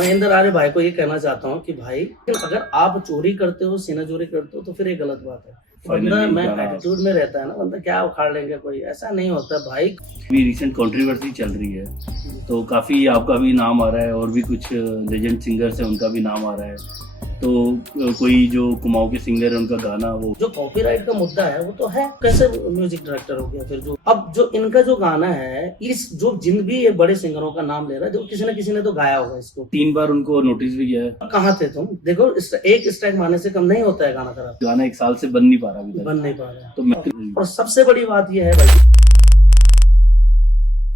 महेंद्र आर्य भाई को ये कहना चाहता हूँ कि भाई अगर आप चोरी करते हो, सीना चोरी करते हो तो फिर ये गलत बात है। बंदा मैं एटीट्यूड में रहता है ना, बंदा क्या उखाड़ लेंगे, कोई ऐसा नहीं होता भाई। भी रिसेंट कंट्रोवर्सी चल रही है तो काफ़ी आपका भी नाम आ रहा है और भी कुछ लेजेंड सिंगर्स हैं उनका भी नाम आ रहा है। तो कोई जो कुमाऊं के सिंगर है उनका गाना वो जो कॉपीराइट का मुद्दा है वो तो है, कैसे म्यूजिक डायरेक्टर हो गया फिर जो अब जो इनका जो गाना है, इस जो जिन भी ये बड़े सिंगरों का नाम ले रहा है, जो किसी ने तो गाया होगा इसको। 3 बार उनको नोटिस भी किया है। कहाँ थे तुम? देखो एक स्ट्राइक मारने से कम नहीं होता है गाना खराब। गाना 1 साल से बन नहीं पा रहा अभी तक। बन नहीं पा रहा तो मैं और सबसे बड़ी बात यह है भाई।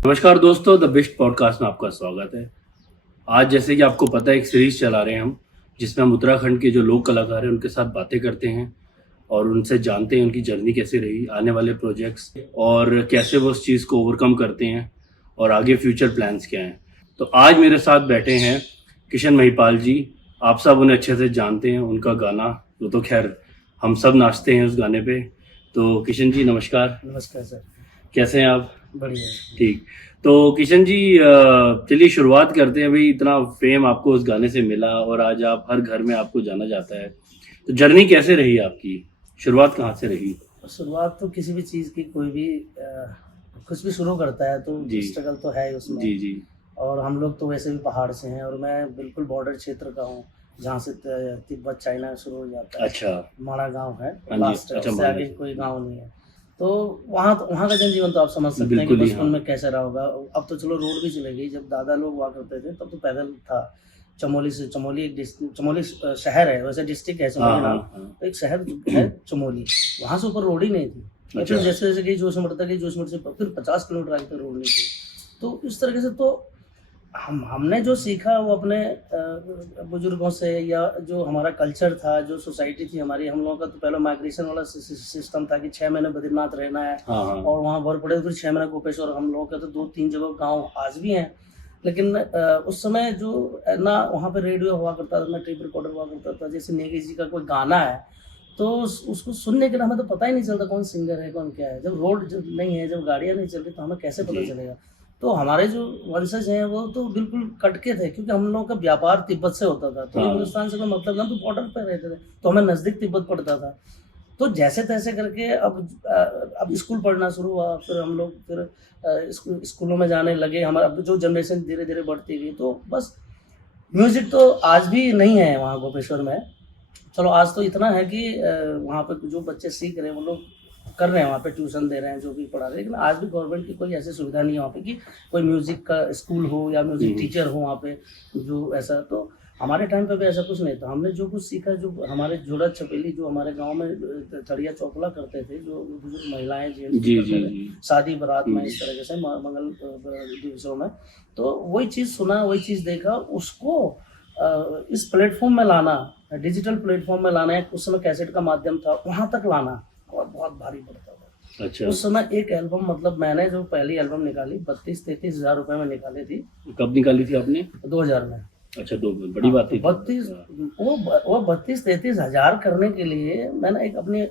नमस्कार दोस्तों, द बेस्ट पॉडकास्ट में आपका स्वागत है। आज जैसे कि आपको पता है एक सीरीज चला रहे हैं हम, जिसमें हम उत्तराखंड के जो लोक कलाकार हैं उनके साथ बातें करते हैं और उनसे जानते हैं उनकी जर्नी कैसे रही, आने वाले प्रोजेक्ट्स और कैसे वो उस चीज़ को ओवरकम करते हैं और आगे फ्यूचर प्लान्स क्या हैं। तो आज मेरे साथ बैठे हैं किशन महिपाल जी। आप सब उन्हें अच्छे से जानते हैं, उनका गाना वो तो खैर हम सब नाचते हैं उस गाने पे। तो किशन जी नमस्कार। नमस्कार सर, कैसे हैं आप? बढ़िया। ठीक, तो किशन जी चलिए शुरुआत करते हैं। भाई इतना फेम आपको उस गाने से मिला और आज आप हर घर में आपको जाना जाता है, तो जर्नी कैसे रही आपकी? शुरुआत कहाँ से रही? शुरुआत तो किसी भी चीज़ की, कोई भी कुछ भी शुरू करता है तो स्ट्रगल तो है ही उसमें। जी जी। और हम लोग तो वैसे भी पहाड़ से हैं और मैं बिल्कुल बॉर्डर क्षेत्र का हूँ, जहाँ से तिब्बत चाइना शुरू हो जाता है। अच्छा, माड़ा गांव है हाँ लास्ट, जी, अच्छा, उससे आगे कोई गांव नहीं है। तो वहाँ का जनजीवन तो आप समझ सकते हैं कि बिल्कुल ही, बचपन में कैसे रहा होगा। अब तो चलो रोड भी चले गई, जब दादा लोग हुआ करते थे तब तो पैदल था। चमोली से, चमोली शहर है, वैसे डिस्ट्रिक्ट है चमोली नाम। तो एक शहर है चमोली, वहाँ से ऊपर रोड ही नहीं थी। अच्छा। जैसे जैसे गई जोशीमठ तक गई, जोशीमठ से फिर 50 किलोमीटर आगे तक रोड नहीं थी। तो इस तरीके से तो हमने जो सीखा वो अपने बुजुर्गों से, या जो हमारा कल्चर था, जो सोसाइटी थी हमारी। हम लोगों का तो पहले माइग्रेशन वाला सिस्टम था कि 6 महीने बद्रीनाथ रहना है। और वहाँ बर्फ पड़े तो फिर 6 महीने गोपेश्वर। हम लोगों का तो 2-3 जगह गांव आज भी हैं, लेकिन उस समय जो ना वहाँ पे रेडियो हुआ करता था, ना टेप रिकॉर्डर हुआ करता था। जैसे नेगी जी का कोई गाना है तो उसको सुनने के लिए हमें तो पता ही नहीं चलता कौन सिंगर है कौन क्या है। जब रोड नहीं है, जब गाड़ियाँ नहीं चल रही, तो हमें कैसे पता चलेगा? तो हमारे जो वंशज हैं वो तो बिल्कुल कटके थे, क्योंकि हम लोगों का व्यापार तिब्बत से होता था। तो हिंदुस्तान से कोई मतलब ना, तो बॉर्डर पे रहते थे, तो हमें नज़दीक तिब्बत पड़ता था। तो जैसे तैसे करके अब स्कूल पढ़ना शुरू हुआ, फिर हम लोग फिर स्कूलों में जाने लगे। हमारा जो जनरेशन धीरे धीरे बढ़ती गई, तो बस म्यूजिक तो आज भी नहीं है वहाँ गोपेश्वर में। चलो आज तो इतना है कि वहाँ पे जो बच्चे सीख रहे हैं वो लोग कर रहे हैं, वहाँ पे ट्यूशन दे रहे हैं, जो भी पढ़ा रहे हैं। लेकिन आज भी गवर्नमेंट की कोई ऐसी सुविधा नहीं है वहाँ पे कि कोई म्यूजिक का स्कूल हो या म्यूजिक टीचर हो वहाँ पे जो ऐसा। तो हमारे टाइम पे भी ऐसा कुछ नहीं था। हमने जो कुछ सीखा, जो हमारे जुड़ा छपेली, जो हमारे गांव में थड़िया चौकला करते थे, जो बुजुर्ग महिलाएं जेंट्स शादी बारात में इस तरह से मंगल दिवसों में, तो वही चीज़ सुना, वही चीज़ देखा, उसको इस प्लेटफॉर्म में लाना, डिजिटल प्लेटफॉर्म में लाना, उस समय कैसेट का माध्यम था, वहाँ तक लाना और बहुत भारी पड़ता था। अच्छा। उस समय एक एल्बम, मतलब मैंने जो पहली एल्बम निकाली 32-33 हज़ार रुपए में निकाली थी। कब निकाली थी आपने? 2000 में। अच्छा, 2 बड़ी बात थी। 32-33 हज़ार करने के लिए मैंने एक अपनी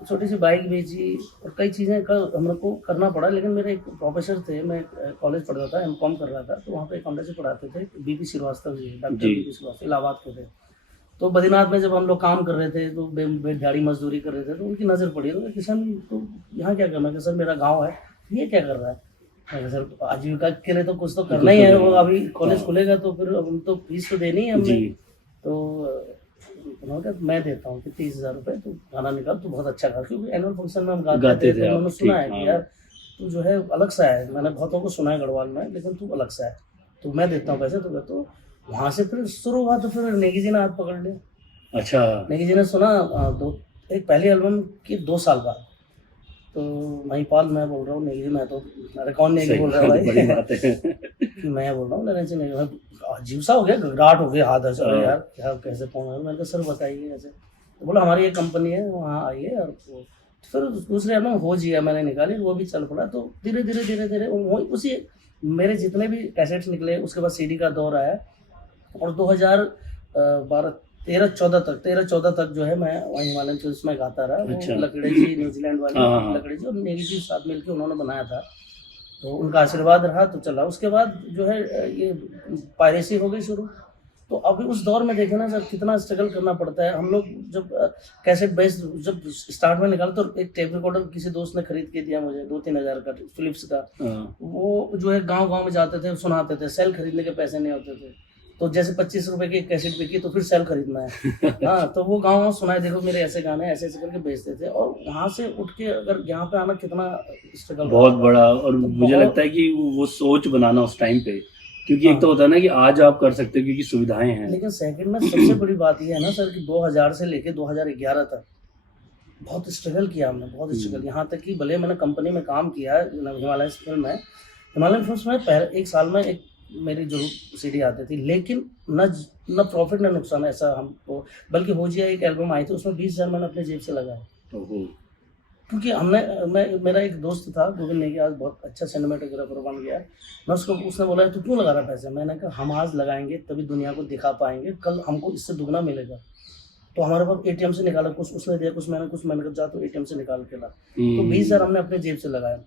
छोटी सी बाइक बेची और कई चीज़ें हम को करना पड़ा। लेकिन मेरे एक प्रोफेसर थे, मैं कॉलेज पढ़ रहा था, एमकॉम कर रहा था, तो वहाँ पे अकाउंटेंसी पढ़ाते थे, BP Srivastava ji, doctor BP Srivastava, Allahabad के थे। तो बद्रीनाथ में जब हम लोग काम कर रहे थे, तो दिहाड़ी मजदूरी कर रहे थे, तो उनकी नज़र पड़ी। तो किशन तो यहाँ क्या करना है? सर मेरा गाँव है, ये क्या कर रहा है? सर आजीविका के लिए तो कुछ तो करना ही है। वो अभी कॉलेज खुलेगा तो फिर हम तो फीस तो देनी है हमने। तो उन्होंने कहा मैं देता हूँ कि 30,000 रुपये, तो गाना निकाल, तो बहुत अच्छा गा, क्योंकि एनुअल फंक्शन में हम गाते थे। उन्होंने सुना है कि यार तू जो है अलग सा है। मैंने बहुतों को सुना है गढ़वाल में, लेकिन तू अलग सा है, तो मैं देता हूँ पैसे। तो वहाँ से फिर शुरू हुआ। तो फिर नेगी जी ने हाथ पकड़ लिया। अच्छा। नेगी जी ने सुना एक पहली एल्बम की 2 साल बाद। तो महिपाल मैं बोल रहा हूँ, नेगी जी मैं तो, अरे कौन नेगी बोल रहा है भाई? बड़ी बात है कि मैं बोल रहा हूँ, नरेंद्र नेगी। अजीब सा हो गया, घबराहट हो गया, हाथ ऐसा, यार क्या कैसे फोन है? मैंने कहा सर बताइए ऐसे। तो बोला हमारी एक कंपनी है, वहाँ आइए। और फिर दूसरे एल्बम हो जिया मैंने निकाली, वो भी चल पड़ा। तो धीरे धीरे उसी मेरे जितने भी कैसेट्स निकले, उसके बाद सीडी का दौर आया। और 2013-14 तक जो है मैं वहाँ हिमालयन फिल्म्स में गाता रहा। वो लकड़े जी, न्यूजीलैंड वाले लकड़े जी और नेगी जी साथ मिलकर उन्होंने बनाया था, तो उनका आशीर्वाद रहा तो चला। उसके बाद जो है ये पायरेसी हो गई शुरू। तो अभी उस दौर में देखे ना सर कितना स्ट्रगल करना पड़ता है। हम लोग जब कैसेट बेस जब स्टार्ट में निकाला तो एक टेप रिकॉर्डर किसी दोस्त ने खरीद के दिया मुझे 2-3 हज़ार का, फिलिप्स का। वो जो है गांव में जाते थे, सुनाते थे, सेल खरीदने के पैसे नहीं होते थे, तो जैसे 25 रुपए की कैसेट बिकी तो फिर सेल खरीदना है। हाँ, तो वो गाँव सुनाए, देखो मेरे ऐसे गाने ऐसे ऐसे करके बेचते थे। और वहाँ से उठ के अगर यहाँ पे आना कितना स्ट्रगल, बहुत बड़ा। और तो मुझे लगता है कि वो सोच बनाना उस टाइम पे, क्योंकि एक तो होता है ना कि आज आप कर सकते हो क्योंकि सुविधाएं हैं, लेकिन सेकंड में सबसे बड़ी बात ये है ना सर कि 2000 से लेके 2011 तक बहुत स्ट्रगल किया हमने, बहुत स्ट्रगल। यहाँ तक कि भले मैंने कंपनी में काम किया है हिमालय फिल्म में, हिमालयन फिल्म में पहले 1 साल में एक मेरी जरूर सीडी आती थी, लेकिन न प्रॉफिट न नुकसान ऐसा हमको। बल्कि हो जिया एक एल्बम आई थी, उसमें 20,000 मैंने अपने जेब से लगाया, क्योंकि मेरा एक दोस्त था गोविंद नेगी, आज बहुत अच्छा सिनेमेटोग्राफर बन गया। उसने बोला तू क्यों लगा रहा पैसा? मैंने कहा हम आज लगाएंगे तभी दुनिया को दिखा पाएंगे, कल हमको इससे दुगना मिलेगा। तो हमारे पास एटीएम से निकाला, कुछ उसने दिया, कुछ मैंने जा तो एटीएम से निकाल के ला। तो 20,000 हमने अपने जेब से लगाया।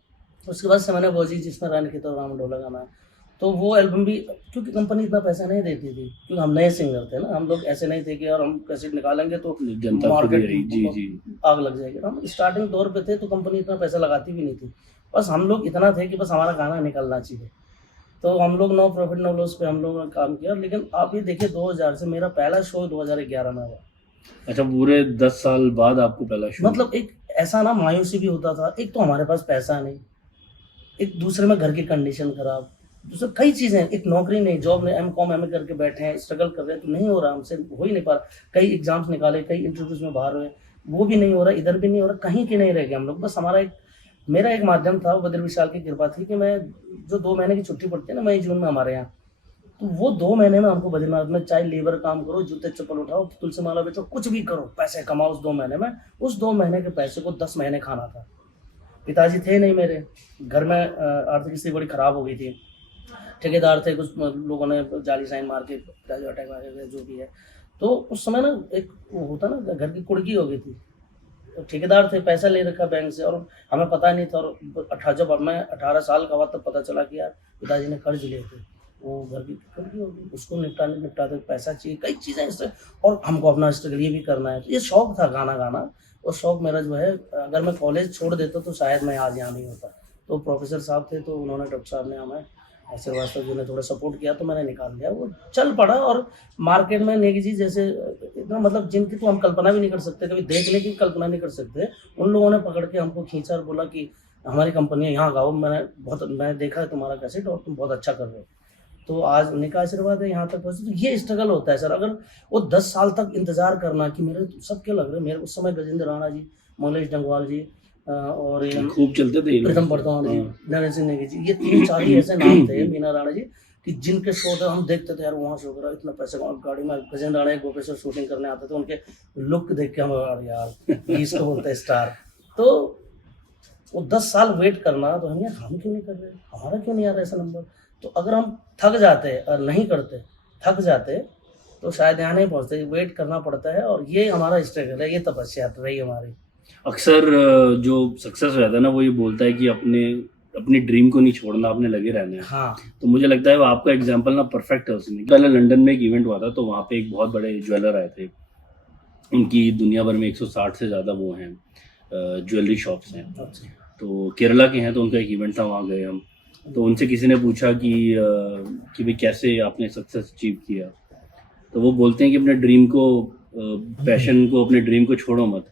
उसके बाद से मैंने बोजी जिसमें रानी खेत और राम ढोला गाना है, तो वो एल्बम भी, क्योंकि कंपनी इतना पैसा नहीं देती थी, क्योंकि हम नए सिंगर थे ना, हम लोग ऐसे नहीं थे कि यार हम कैसेट निकालेंगे तो मार्केट आग लग जाएगी। हम स्टार्टिंग दौर पे थे तो कंपनी इतना पैसा लगाती भी नहीं थी, बस हम लोग इतना थे कि बस हमारा गाना निकलना चाहिए। तो हम लोग नो प्रॉफिट नो लॉस पे हम लोगों ने काम किया। लेकिन आप ये देखिए 2000 से मेरा पहला शो 2011 में हुआ। अच्छा, पूरे 10 साल बाद आपको पहला शो? मतलब एक ऐसा ना मायूसी भी होता था, एक तो हमारे पास पैसा नहीं, एक दूसरे में घर की कंडीशन खराब, दूसरे कई चीजें, एक नौकरी नहीं, जॉब नहीं, M.Com MA करके बैठे हैं, स्ट्रगल कर रहे हैं, तो नहीं हो रहा हमसे, हो ही नहीं पा रहा। कई एग्जाम्स निकाले, कई इंटरव्यूज में बाहर हुए, वो भी नहीं हो रहा, इधर भी नहीं हो रहा, कहीं के नहीं रह गए हम लोग। बस मेरा एक माध्यम था, बद्र विशाल की कृपा थी कि मैं जो 2 महीने की छुट्टी पड़ती है ना मई जून में हमारे यहाँ, तो वो 2 महीने में हमको बद्रीनाथ में चाहे लेबर काम करो, जूते चप्पल उठाओ, तुलसी माला बेचो, कुछ भी करो, पैसे कमाओ उस 2 महीने में। उस 2 महीने के पैसे को 10 महीने खाना था। पिताजी थे नहीं मेरे, घर में आर्थिक स्थिति बड़ी खराब हो गई थी, ठेकेदार थे, कुछ लोगों ने जाली साइन मार के अटैक मार जो भी है। तो उस समय ना एक वो होता ना, घर की कुड़की हो गई थी, तो ठेकेदार थे, पैसा ले रखा बैंक से, और हमें पता नहीं था। और जब मैं 18 साल का हुआ तब पता चला कि यार पिताजी ने कर्ज लिए थे, वो घर की कुड़की हो गई, उसको निपटाते पैसा चाहिए, कई चीज़ें इससे, और हमको अपना स्ट्रगल ये भी करना है। तो ये शौक था गाना गाना, और शौक मेरा जो है, अगर मैं कॉलेज छोड़ देता तो शायद मैं आज यहाँ नहीं होता। तो प्रोफेसर साहब थे, तो उन्होंने, डॉक्टर साहब ने हमें, श्रीवास्तव जी ने थोड़ा सपोर्ट किया, तो मैंने निकाल दिया, वो चल पड़ा। और मार्केट में नेगी जी जैसे इतना, मतलब जिनकी तो हम कल्पना भी नहीं कर सकते, कभी देखने की कल्पना नहीं कर सकते, उन लोगों ने पकड़ के हमको खींचा और बोला कि हमारी कंपनी है, यहाँ गाओ, मैंने देखा है तुम्हारा कैसेट और तुम बहुत अच्छा कर रहे हो। तो आज उन्हीं का आशीर्वाद है यहाँ तक पहुँचे। तो ये स्ट्रगल होता है सर, अगर वो 10 साल तक इंतजार करना कि मेरे सब क्या लग रहे, मेरे उस समय गजेंद्र राणा जी, मोलेश डंगवाल जी, और खूब चलते थे, प्रीतम बर्तमान जी, नरेंद्र सिंह नेगी जी, ये 3-4 ही ऐसे नाम थे, मीना राणा जी, कि जिनके शो थे हम देखते थे, यार वहाँ शो करा, इतना पैसा गाड़ी में। गजेंद्र राणा गोपेश्वर शूटिंग करने आते थे, उनके लुक देख के हम यार इसको बोलते हैं स्टार। तो वो 10 साल वेट करना, तो हम क्यों नहीं कर रहे, हमारा क्यों नहीं आ रहा ऐसा नंबर। तो अगर हम थक जाते और नहीं करते, थक जाते तो शायद यहाँ नहीं पहुँचते। वेट करना पड़ता है, और ये हमारा स्ट्रगल है, ये तपस्या रही हमारी। अक्सर जो सक्सेस हो जाता है ना, वो ये बोलता है कि अपनी ड्रीम को नहीं छोड़ना, अपने लगे रहना है। हाँ, तो मुझे लगता है वो आपका एग्जांपल ना परफेक्ट है उसमें। पहले लंदन में एक इवेंट हुआ था, तो वहाँ पे एक बहुत बड़े ज्वेलर आए थे, उनकी दुनिया भर में 160 से ज़्यादा वो हैं ज्वेलरी शॉप्स हैं। तो केरला के हैं, तो उनका एक इवेंट था, वहाँ गए हम। तो उनसे किसी ने पूछा कि भाई कैसे आपने सक्सेस अचीव किया। तो वो बोलते हैं कि अपने ड्रीम को, पैशन को, अपने ड्रीम को छोड़ो मत।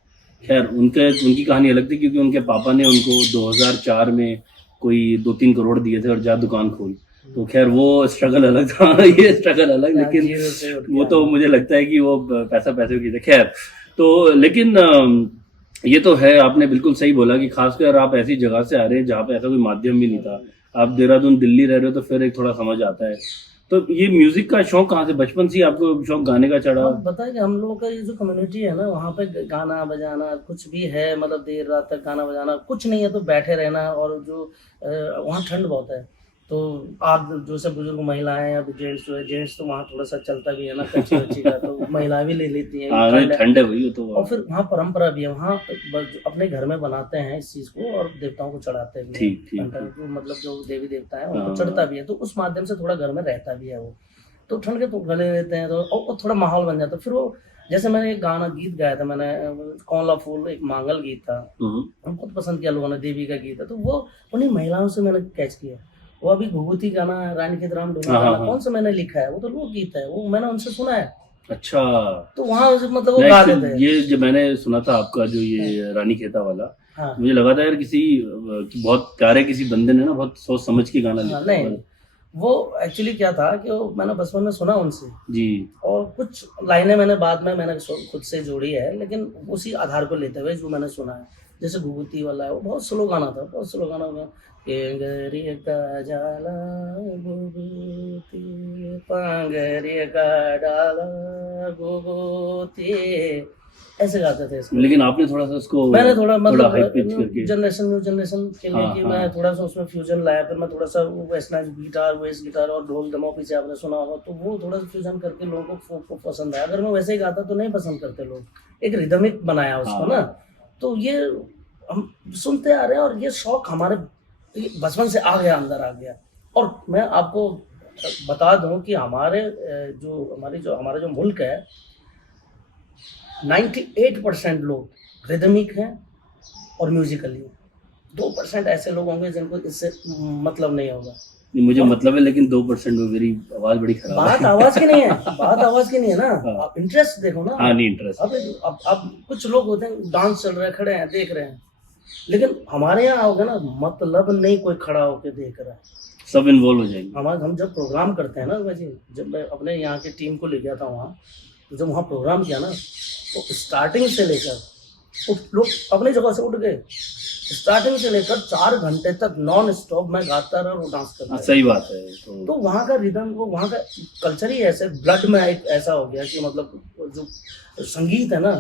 खैर उनकी कहानी अलग थी, क्योंकि उनके पापा ने उनको 2004 में कोई 2-3 करोड़ दिए थे और जा दुकान खोल। तो खैर वो स्ट्रगल अलग था, ये स्ट्रगल अलग, लेकिन वो तो मुझे लगता है कि वो पैसे की थे। खैर तो लेकिन ये तो है, आपने बिल्कुल सही बोला कि खासकर आप ऐसी जगह से आ रहे हैं जहाँ पे ऐसा कोई माध्यम भी नहीं था। आप देहरादून दिल्ली रह रहे हो, तो फिर एक थोड़ा समझ आता है। तो ये म्यूजिक का शौक कहाँ से, बचपन से आपको शौक गाने का चढ़ा? बताया कि हम लोगों का ये जो कम्युनिटी है ना, वहाँ पे गाना बजाना कुछ भी है, मतलब देर रात तक गाना बजाना कुछ नहीं है, तो बैठे रहना। और जो वहाँ ठंड बहुत है, तो आप जो सब बुजुर्ग महिलाएं या जेंट्स जो है, जेंट्स तो वहाँ थोड़ा सा चलता भी है ना कच्ची वच्ची का, तो महिलाएं भी ले लेती हैं, ठंड है वही तो। और फिर वहाँ परंपरा भी है, वहाँ अपने घर में बनाते हैं इस चीज को, और देवताओं को चढ़ाते हैं। ठीक। मतलब जो देवी देवता है उनको चढ़ता भी है, तो उस माध्यम से थोड़ा घर में रहता भी है वो। तो ठंड के तो गले रहते हैं, तो और थोड़ा माहौल बन जाता है। फिर वो जैसे मैंने एक गाना गीत गाया था मैंने, कौला फूल, एक मांगल गीत था, बहुत पसंद किया लोगों ने, देवी का गीत है, तो वो उन्हीं महिलाओं से मैंने कैच किया। वो अभी घुघुती गाना रानी खेत राम ढूंढा हाँ, गाना हाँ। कौन सा मैंने लिखा है, वो तो लोकगीत है, वो मैंने उनसे सुना है, अच्छा। तो वहाँ मतलब वो नहीं, गा actually, देते हैं। ये जब मैंने सुना था आपका जो ये रानी खेता वाला, हाँ मुझे लगा था यार किसी कि बहुत प्यारे किसी बंदे ने ना बहुत सोच समझ के गाना हाँ, लिखा नहीं है। वो एक्चुअली क्या था कि वो मैंने बचपन में सुना उनसे, जी। और कुछ लाइनें मैंने बाद में मैंने खुद से जोड़ी है, लेकिन उसी आधार पर लेते हुए जो मैंने सुना है, जैसे घुघुती वाला है, वो बहुत स्लो गाना था, बहुत स्लो गाना हुआ, केंगरी का जाला घुघुती पांगरी का डाला घुघुती, ऐसे गाते थे इसको। लेकिन आपने थोड़ा सा उसको मैंने थोड़ा मतलब हाई पिच करके, जनरेशन न्यू जनरेशन के लिए हाँ, कि हाँ। मैं थोड़ा सा उसमें फ्यूजन लाया, फिर मैं थोड़ा सा वेस्टर्नाइज गिटार, वेस्ट गिटार और ढोल दमाओ पीछे आपने सुना होगा, तो वो थोड़ा सा फ्यूजन करके लोगों को folk को पसंद आया। अगर मैं वैसे ही गाता तो नहीं पसंद करते लोग, एक रिदमिक बनाया उसको हाँ। ना, तो ये हम सुनते आ रहे हैं, और ये शौक हमारे बचपन से आ गया, अंदर आ गया। और मैं आपको बता दूं कि हमारा जो मुल्क है, 98% लोग रिदमिक हैं और म्यूजिकली हैं। 2% ऐसे लोग होंगे जिनको इससे मतलब नहीं होगा। नहीं, मुझे मतलब है, लेकिन 2% में मेरी आवाज बड़ी खराब बात है। आवाज की नहीं है, बात आवाज की नहीं है ना, हाँ। आप इंटरेस्ट देखो ना। हाँ, नहीं इंटरेस्ट। अब कुछ लोग होते हैं, डांस चल रहा है, खड़े हैं देख रहे हैं, लेकिन हमारे यहाँ होगा ना, मतलब नहीं कोई खड़ा होकर देख रहा है, सब इन्वॉल्व हो जाएंगे। हम जब प्रोग्राम करते हैं ना भाई, जब मैं अपने यहाँ की टीम को ले गया था वहाँ, तो जब वहाँ प्रोग्राम किया ना, तो स्टार्टिंग से लेकर लोग अपनी जगह से उठ गए, स्टार्टिंग से लेकर 4 घंटे तक नॉन स्टॉप मैं गाता रहा और डांस करता हाँ, रहा। सही बात है। तो वहाँ का रिदम, वो वहाँ का कल्चर ही ऐसे ब्लड में एक ऐसा हो गया कि मतलब जो संगीत है ना,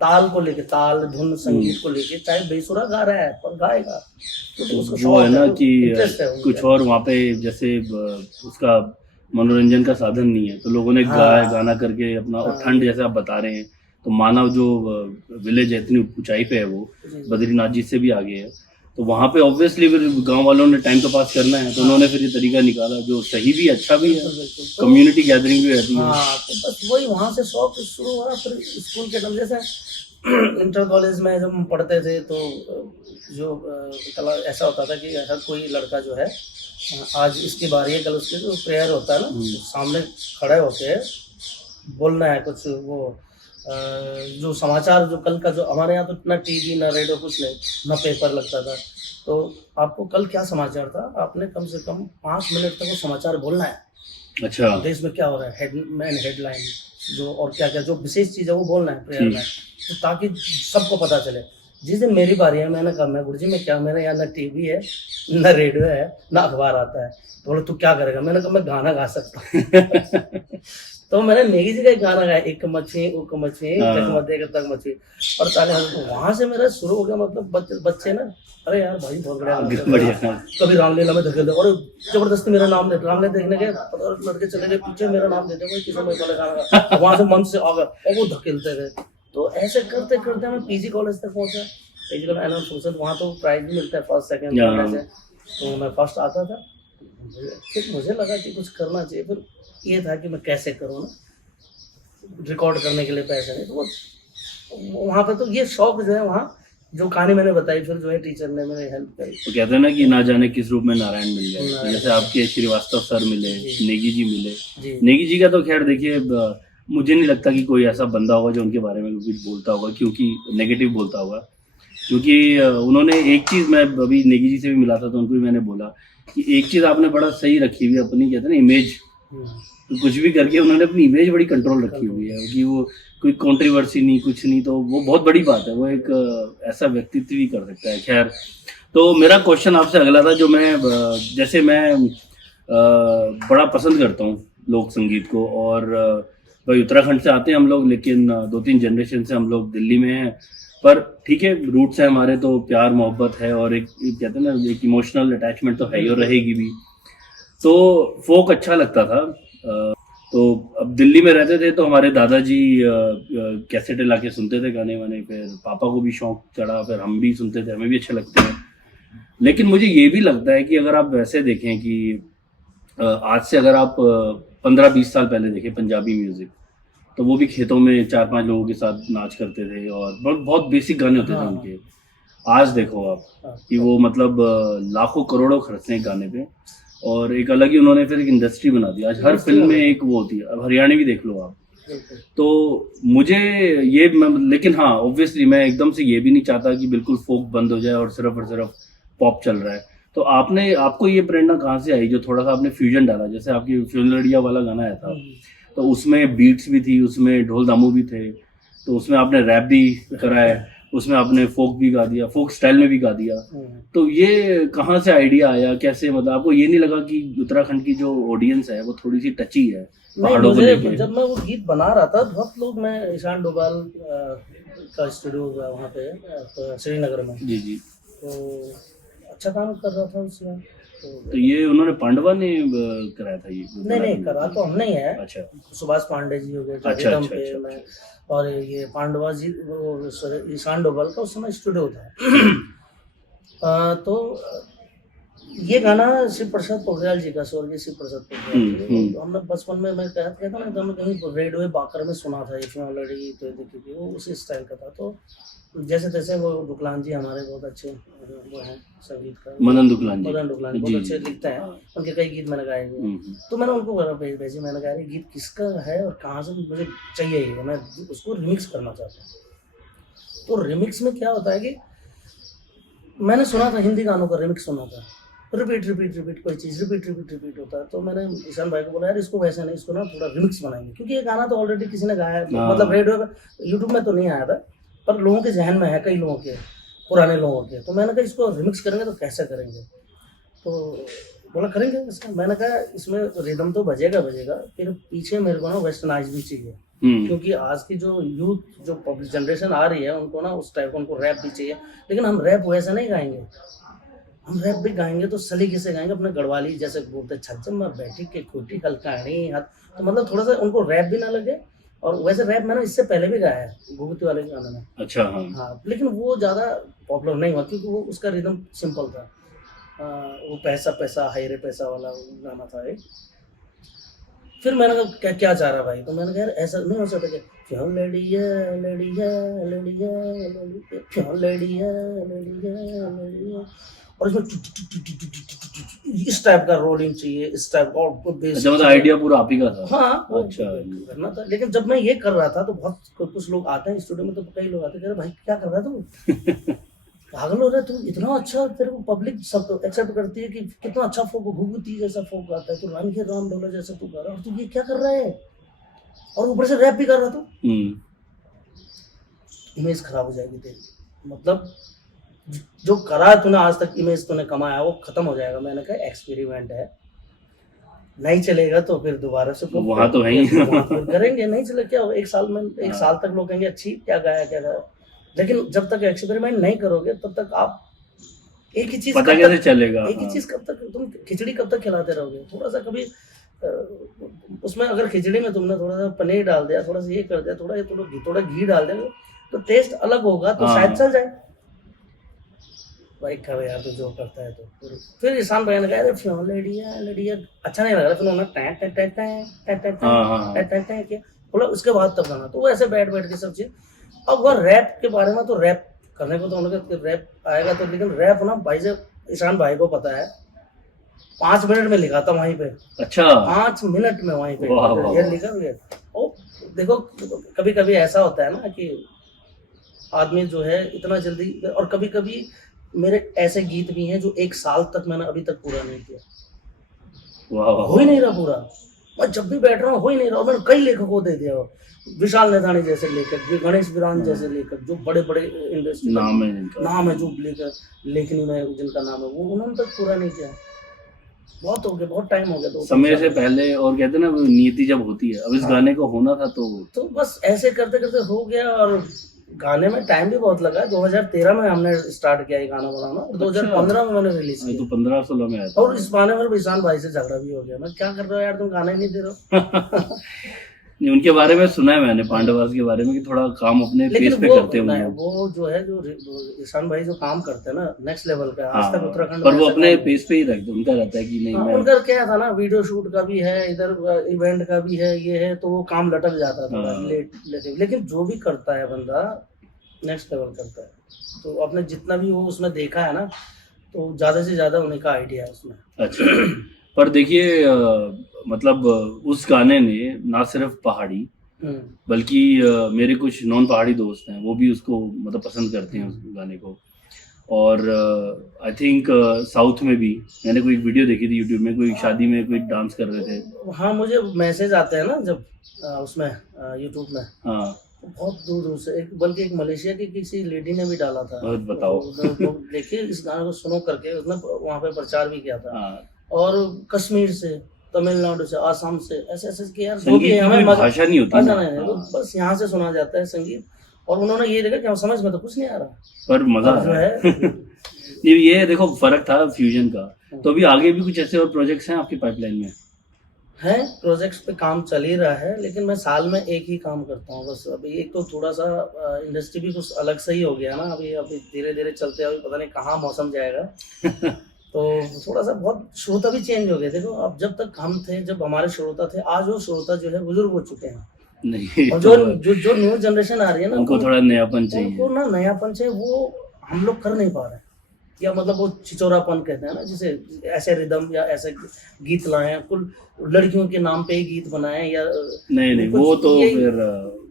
ताल को लेके, ताल धुन संगीत को लेके, चाहे बेसुरा गा रहा है पर गाएगा, तो उसको वो शौक है ना वो कि interest है कुछ उनका। और वहाँ पे जैसे उसका मनोरंजन का साधन नहीं है, तो लोगों ने हाँ। गाना करके अपना, और हाँ। ठंड जैसे आप बता रहे हैं, तो मानव जो विलेज है इतनी ऊंचाई पे है, वो जी। बद्रीनाथ जी से भी आगे है, तो वहाँ पे ऑब्वियसली फिर गांव वालों ने टाइम का पास करना है, तो उन्होंने फिर ये तरीका निकाला जो सही भी अच्छा भी है, बिल्कुल। तो कम्युनिटी गैदरिंग भी रहती है। हाँ, तो बस वही वहाँ से शौक शुरू हुआ। फिर स्कूल के टाइम जैसे इंटर कॉलेज में जब हम पढ़ते थे, तो जो कला ऐसा होता था कि हर कोई लड़का जो है, आज इसकी बारी है, कल उसकी, जो प्रेयर होता है ना, तो सामने खड़े होके बोलना है कुछ, वो जो समाचार, जो कल का, जो हमारे यहाँ तो ना टीवी ना रेडियो कुछ नहीं, ना पेपर लगता था, तो आपको कल क्या समाचार था, आपने कम से कम 5 मिनट तक वो समाचार बोलना है। अच्छा। देश में क्या हो रहा है, हेडलाइन जो, और क्या क्या जो विशेष चीज़ है वो बोलना है प्रेयर में, तो ताकि सबको पता चले। जिस दिन मेरी बारी है, मैंने कहा मैं गुरुजी में क्या, मेरे यहाँ ना टीवी है ना रेडियो है ना अखबार आता है, तो बोले तू क्या करेगा, मैंने कहा मैं गाना गा सकता हूँ। तो मैंने नेगी जी का एक गाना गाया, एक मछली उक मछली तक मछली, और ताले, वहां से मेरा शुरू हो गया। मतलब बच्चे ना, अरे यार भाई बहुत बढ़िया, कभी रामलीला में धकेल दे, और जबरदस्ती मेरा नाम लेते, रामलीला देखने गए और लड़के चले गए पीछे, मेरा नाम लेते, वही किसी में गाना, वहां से मंच से आ गया और वो धकेलते गए। तो ऐसे करते करते मैं पीजी कॉलेज तक पहुंचा, पीजी कॉलेज एनुअल फंक्शन, वहाँ तो प्राइज भी मिलता है फर्स्ट सेकंड ऐसे, तो मैं फर्स्ट आता था। फिर मुझे लगा कि कुछ करना चाहिए, फिर ये था कि मैं कैसे करूँ ना, रिकॉर्ड करने के लिए पैसे नहीं, तो वो वहाँ पे तो ये शौक जो है, वहाँ जो कहानी मैंने बताई, फिर जो है टीचर ने मेरी हेल्प करी। तो कहते हैं ना कि ना जाने किस रूप में नारायण मिल जाए, तो जैसे आपके श्रीवास्तव सर मिले, नेगी जी मिले। नेगी जी का तो खैर देखिए, मुझे नहीं लगता कि कोई ऐसा बंदा होगा जो उनके बारे में कुछ बोलता होगा, क्योंकि नेगेटिव बोलता होगा, क्योंकि उन्होंने एक चीज़, मैं अभी नेगी जी से भी मिला था तो उनको भी मैंने बोला कि एक चीज़ आपने बड़ा सही रखी हुई अपनी, कहते हैं ना इमेज, तो कुछ भी करके उन्होंने अपनी इमेज बड़ी कंट्रोल रखी हुई है कि वो कोई कंट्रोवर्सी नहीं, कुछ नहीं, तो वो बहुत बड़ी बात है, वो एक ऐसा व्यक्तित्व भी कर सकता है। खैर, तो मेरा क्वेश्चन आपसे अगला था, जो मैं जैसे मैं बड़ा पसंद करता हूँ लोक संगीत को, और भाई उत्तराखंड से आते हैं हम लोग, लेकिन 2-3 जनरेशन से हम लोग दिल्ली में हैं, पर ठीक है, रूट्स है हमारे, तो प्यार मोहब्बत है, और एक कहते हैं ना, एक इमोशनल अटैचमेंट तो है ही और रहेगी भी। तो फोक अच्छा लगता था, तो अब दिल्ली में रहते थे तो हमारे दादाजी कैसेट ला के सुनते थे गाने वाने, फिर पापा को भी शौक चढ़ा, फिर हम भी सुनते थे, हमें भी अच्छे लगते हैं। लेकिन मुझे ये भी लगता है कि अगर आप वैसे देखें कि आज से अगर आप 15-20 साल पहले देखे पंजाबी म्यूजिक, तो वो भी खेतों में 4-5 लोगों के साथ नाच करते थे और बहुत बहुत बेसिक गाने होते थे हाँ। उनके। आज देखो आप हाँ, कि वो मतलब लाखों करोड़ों खर्चते हैं गाने पे, और एक अलग ही उन्होंने फिर एक इंडस्ट्री बना दी। आज हर इंडस्ट्री फिल्म में बना दी। एक वो होती है, अब हरियाणवी भी देख लो आप। बिल्कुल। तो मुझे ये लेकिन हाँ ऑब्वियसली मैं एकदम से ये भी नहीं चाहता कि बिल्कुल फोक बंद हो जाए और सिर्फ पॉप चल रहा है। तो आपको ये प्रेरणा कहाँ से आई जो थोड़ा सा आपने फ्यूजन डाला, जैसे आपकी फ्यूजनड़िया वाला गाना आया था, तो उसमें बीट्स भी थी, उसमें ढोल दामू भी थे, तो उसमें आपने रैप भी करा है, उसमें आपने फोक भी गा दिया, फोक स्टाइल में भी गा दिया। तो ये कहाँ से आइडिया आया, कैसे, मतलब आपको ये नहीं लगा कि उत्तराखंड की जो ऑडियंस है वो थोड़ी सी टची है नहीं, पहाड़ों को मुझे लेके? जब मैं वो गीत बना रहा था बहुत लोग, मैं ईशान डोभाल का स्टूडियो वहाँ पे श्रीनगर में, जी जी। तो अच्छा काम कर रहा था उसमें। तो ये उन्होंने पांडवा ने कराया था ये? नहीं करा तो हमने ही है। अच्छा सुभाष पांडे जी हो गए अच्छा रिदम अच्छा पे अच्छा, में, अच्छा। और ये पांडवा जी वो sorry, ईशान डोभाल का उस समय स्टूडियो था। तो ये गाना शिव प्रसाद पोखरियाल जी का, स्वर्गीय शिव प्रसाद पोखरियाल जी, तो हमने बचपन में, मैं कहता ना, तो हमने कहीं रेडियो बाकर में सुना था, इफ ऑलरेडी तो देखी थी, वो उसी स्टाइल का था। तो जैसे तैसे वो दुकलान जी हमारे बहुत अच्छे वो हैं संगीतकार, मदन दुकलान जी बहुत जी, अच्छे लिखते हैं, उनके कई गीत मैंने गाए हुए हैं। तो मैंने उनको भेजी, मैंने कहा ये गीत किसका है और कहाँ से मुझे चाहिए, ये मैं उसको रिमिक्स करना चाहता हूँ। तो रिमिक्स में क्या होता है कि मैंने सुना था हिंदी गानों का रिमिक्स सुना था, रिपीट कोई चीज़ रिपीट होता है। तो मैंने ईशान भाई को बोला यार इसको वैसे नहीं, इसको ना थोड़ा रिमिक्स बनाएंगे, क्योंकि ये गाना तो ऑलरेडी किसी ने गाया है, मतलब रेडियो पे यूट्यूब में तो नहीं आया था, पर लोगों के जहन में है, कई लोगों के, पुराने लोगों के। तो मैंने कहा इसको रिमिक्स करेंगे तो कैसे करेंगे, तो बोला करेंगे इसका। मैंने कहा इसमें रिदम तो बजेगा, फिर पीछे मेरे को ना वेस्टर्नाइज भी चाहिए, क्योंकि आज की जो यूथ, जो पब्लिक जनरेशन आ रही है, उनको ना उस टाइप का, उनको रैप भी चाहिए। लेकिन हम रैप वैसे नहीं गाएंगे, हम रैप भी गाएंगे तो सलीके से गाएंगे, अपने गढ़वाली जैसे बोलते, छज्जम में बैठी के खूटी हल्कानी हाथ, तो मतलब थोड़ा सा उनको रैप भी ना लगे। और वैसे रैप मैंने इससे पहले भी गाया है भूगती वाले के गाने में। अच्छा हाँ, लेकिन वो ज़्यादा पॉपुलर नहीं हुआ, क्योंकि वो उसका रिदम सिंपल था। वो पैसा पैसा हाय रे पैसा वाला गाना था एक। फिर मैंने कहा क्या चाह रहा भाई, तो मैंने कहा यार ऐसा नहीं हो सकता कि क्यों लड़िया लड़िया लड़िया लड़िया, क्यों लड़िया लड़िया लड़िया, और इसमें इस टाइप का रोलिंग चाहिए, इस टाइप का, और बेस। अच्छा, मतलब आइडिया पूरा आप ही का था? हाँ, अच्छा करना था। लेकिन जब मैं ये कर रहा था तो बहुत कुछ लोग आते हैं स्टूडियो में, तो कई लोग आते हैं, भाई क्या कर रहा है तू, पागल हो रहा है तू, इतना अच्छा तेरे को पब्लिक सब एक्सेप्ट करती है कि कितना अच्छा फोक, घुघुती जैसा फोक गाता है, तू रणधीर राम ढोला जैसा तू गा रहा है, और तू ये क्या कर रहा है, और ऊपर से रैप भी कर रहा था। इमेज खराब हो जाएगी तेरी, मतलब जो करा तूने आज तक, इमेज तूने कमाया वो खत्म हो जाएगा। मैंने कहा एक्सपेरिमेंट है, नहीं चलेगा तो फिर दोबारा से वहाँ तो है ही करेंगे, नहीं चले क्या हो, एक साल तक लोग कहेंगे अच्छी क्या गाया। लेकिन जब तक एक्सपेरिमेंट नहीं करोगे तब तक आप एक ही चीज पता कैसे चलेगा, एक ही चीज कब तक, तुम खिचड़ी कब तक खिलाते रहोगे। थोड़ा सा कभी उसमें अगर खिचड़ी में तुमने थोड़ा सा पनीर डाल दिया, थोड़ा सा ये कर दिया, थोड़ा घी डाल दिया, तो टेस्ट अलग होगा, तो शायद चल जाए। भाई कर यार तो जो करता है। तो फिर ईशान भाई ने कहा फ्यों लड़िया अच्छा नहीं लग रहा, फिर उन्होंने किया, बोला उसके बाद तब गाना। तो वो ऐसे बैठ के सब चीज। अब वह रैप के बारे में, तो रैप करने को तो उन्होंने रैप आएगा तो, लेकिन रैप ना भाई से ईशान भाई को पता है 5 मिनट में लिखा था वहीं पे। अच्छा, 5 मिनट में वहीं पे ये लिखा हुआ है। और देखो कभी कभी ऐसा होता है ना कि आदमी जो है इतना जल्दी, और कभी कभी मेरे ऐसे गीत भी हैं जो 1 साल तक मैंने अभी तक पूरा नहीं किया, हो ही नहीं रहा पूरा। मैं जब भी बैठ रहा हूँ हो ही नहीं रहा। मैंने कई लेखकों को दे दिया, विशाल नेथानी जैसे लेखक, गणेश विरान जैसे लेखक, जो बड़े बड़े इंडस्ट्री नाम है जो लेखनी में जिनका नाम है, वो उन्होंने तक पूरा नहीं किया। बहुत हो गया, बहुत टाइम हो गया। तो समय से पहले, और कहते हैं ना नीति जब होती है, अब इस गाने को होना था तो बस ऐसे करते करते हो गया। और गाने में टाइम भी बहुत लगा। 2013 में हमने स्टार्ट किया ये गाना बनाना, और 2015 में मैंने रिलीज किया। तो 15-16 में आया था। और इस गाने में ईशान भाई से झगड़ा भी हो गया। मैं क्या कर रहा हूँ यार, तुम गाना ही नहीं दे रहे हो। नहीं, उनके बारे में सुना है मैंने, पांडवास के बारे में, कि थोड़ा काम अपने लेकिन पेस पे वो करते हैं वो नहीं, लोग। वो जो है जो ईशान भाई जो काम करते हैं ना नेक्स्ट लेवल का, आज तक हाँ, उत्तराखंड पर में वो ऐसा अपने काम पेस पे ही रखते, उनका रहता है कि नहीं हाँ, मैं। उनका क्या था ना, वीडियो शूट का भी है इधर, इवेंट का भी है, ये है, तो वो काम लटक जाता है थोड़ा हाँ। लेकिन जो भी करता है बंदा नेक्स्ट लेवल करता है। तो आपने जितना भी वो उसमें देखा है ना, तो ज्यादा से ज्यादा उन्हीं का आइडिया है उसमें। अच्छा, पर देखिए मतलब उस गाने ने ना सिर्फ पहाड़ी, हम्म, बल्कि मेरे कुछ नॉन पहाड़ी दोस्त हैं, वो भी उसको मतलब पसंद करते हैं उस गाने को। और आई थिंक साउथ में भी मैंने कोई वीडियो देखी थी यूट्यूब में, कोई शादी में कोई डांस कर रहे थे। हाँ मुझे मैसेज आते हैं ना जब उसमें यूट्यूब में, हाँ, तो बहुत दूर दूर से, बल्कि एक मलेशिया की किसी लेडी ने भी डाला था। बहुत बताओ। तो देखिए इस गाने को सुनो करके, उसने वहाँ पे प्रचार भी किया था। हाँ, और कश्मीर से, तमिलनाडु से, आसाम से, ऐसे ऐसे कि यार जो संगीत भी है की हमें कोई भाषा नहीं होती भाषा ना। नहीं है, तो हाँ, बस यहाँ से सुना जाता है संगीत। और उन्होंने ये देखा कि हम समझ में तो कुछ नहीं आ रहा, पर मजा और आ जो रहा है है। ये देखो फर्क था फ्यूजन का। तो अभी आगे भी कुछ ऐसे और प्रोजेक्ट्स हैं आपके पाइपलाइन में? है, प्रोजेक्ट्स पे काम चल ही रहा है, लेकिन मैं साल में एक ही काम करता हूँ बस। अभी एक तो थोड़ा सा इंडस्ट्री भी कुछ अलग से ही हो गया ना, अभी अभी धीरे धीरे चलते हैं, अभी पता नहीं कहाँ मौसम जाएगा। तो थोड़ा सा बहुत श्रोता भी चेंज हो गए। देखो अब जब तक हम थे, जब हमारे श्रोता थे, आज वो श्रोता जो है बुजुर्ग हो चुके हैं। नहीं और तो जो न्यू जनरेशन आ रही है ना, उनको थोड़ा नयापन चाहिए। उनको ना नयापन चाहिए, वो हम लोग कर नहीं पा रहे हैं। या मतलब वो छिचोरापन कहते हैं ना, जिसे ऐसे रिदम या ऐसे गीत लाए, कुल लड़कियों के नाम पे ही गीत बनाए, या नहीं कुछ वो तो यही, फिर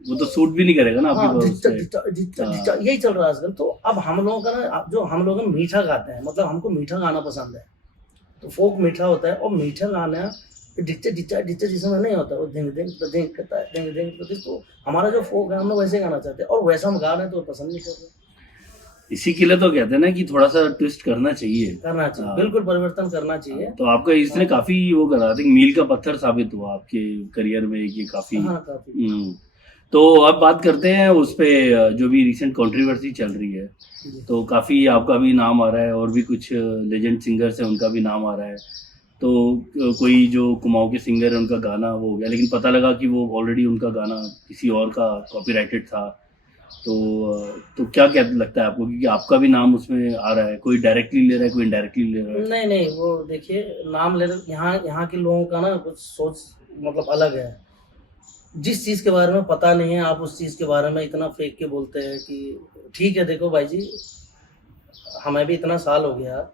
वो तो सूट भी नहीं करेगा ना हाँ आपकी बात डिजिटल से। डिजिटल डिजिटल हाँ। डिजिटल यही चल रहा है आजकल। तो अब हम लोगों का ना, जो हम लोग मीठा गाते हैं, मतलब हमको मीठा गाना पसंद है, तो फोक मीठा होता है, और मीठा गाना डिजिटल डिजिटल डिजिटल जिसमें नहीं होता, वो धिंग धिंग तो धिंग करता है, धिंग धिंग तो हमारा जो फोक है हम लोग वैसे गाना चाहते हैं, और वैसा हम गा रहे हैं तो पसंद नहीं कर रहे। इसी के लिए तो कहते हैं ना कि थोड़ा सा ट्विस्ट करना चाहिए। करना चाहिए, हाँ। बिल्कुल परिवर्तन करना चाहिए। तो आपका इसने काफी वो करा, आई थिंक मील का पत्थर साबित हुआ आपके करियर में ये काफी। हाँ काफी। तो अब बात करते हैं उस पे जो भी रिसेंट कंट्रोवर्सी चल रही है, तो काफी आपका भी नाम आ रहा है, और भी कुछ लेजेंड सिंगर्स हैं उनका भी नाम आ रहा है। तो कोई जो कुमाऊं के सिंगर है उनका गाना वो हो गया, लेकिन पता लगा कि वो ऑलरेडी उनका गाना किसी और का कॉपीराइटेड था। तो क्या क्या लगता है आपको, क्योंकि आपका भी नाम उसमें आ रहा है, कोई डायरेक्टली ले रहा है, कोई इनडायरेक्टली ले रहा है? नहीं नहीं, वो देखिए नाम ले रहे, यहाँ के लोगों का ना कुछ सोच मतलब अलग है। जिस चीज़ के बारे में पता नहीं है, आप उस चीज़ के बारे में इतना फेंक के बोलते हैं कि ठीक है। देखो भाई जी, हमें भी इतना साल हो गया,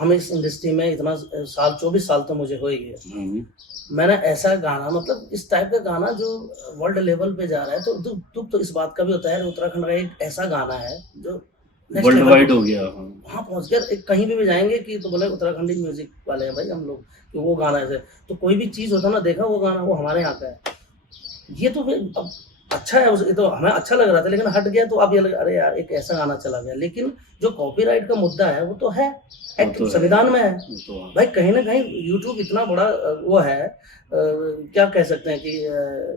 हम इस इंडस्ट्री में इतना साल, 24 साल तो मुझे हो ही गया। मैंने ऐसा गाना, मतलब इस टाइप का गाना जो वर्ल्ड लेवल पे जा रहा है, तो दुख तो इस बात का भी होता है, उत्तराखंड का एक ऐसा गाना है जो next वर्ल्ड level वाइड पे- हो गया। वहाँ पहुँच गया। कहीं भी जाएंगे कि तो बोले उत्तराखंडी म्यूजिक वाले हैं भाई हम लोग, कि वो गाना ऐसे, तो कोई भी चीज़ होता ना, देखा वो गाना वो हमारे यहाँ का है। ये तो फिर अब अच्छा है, ये तो हमें अच्छा लग रहा था, लेकिन हट गया तो अब ये लग, अरे यार एक ऐसा गाना चला गया। लेकिन जो कॉपीराइट का मुद्दा है वो तो है, एक्ट तो है। संविधान में है तो भाई। कहीं ना कहीं यूट्यूब इतना बड़ा वो है, क्या कह सकते हैं कि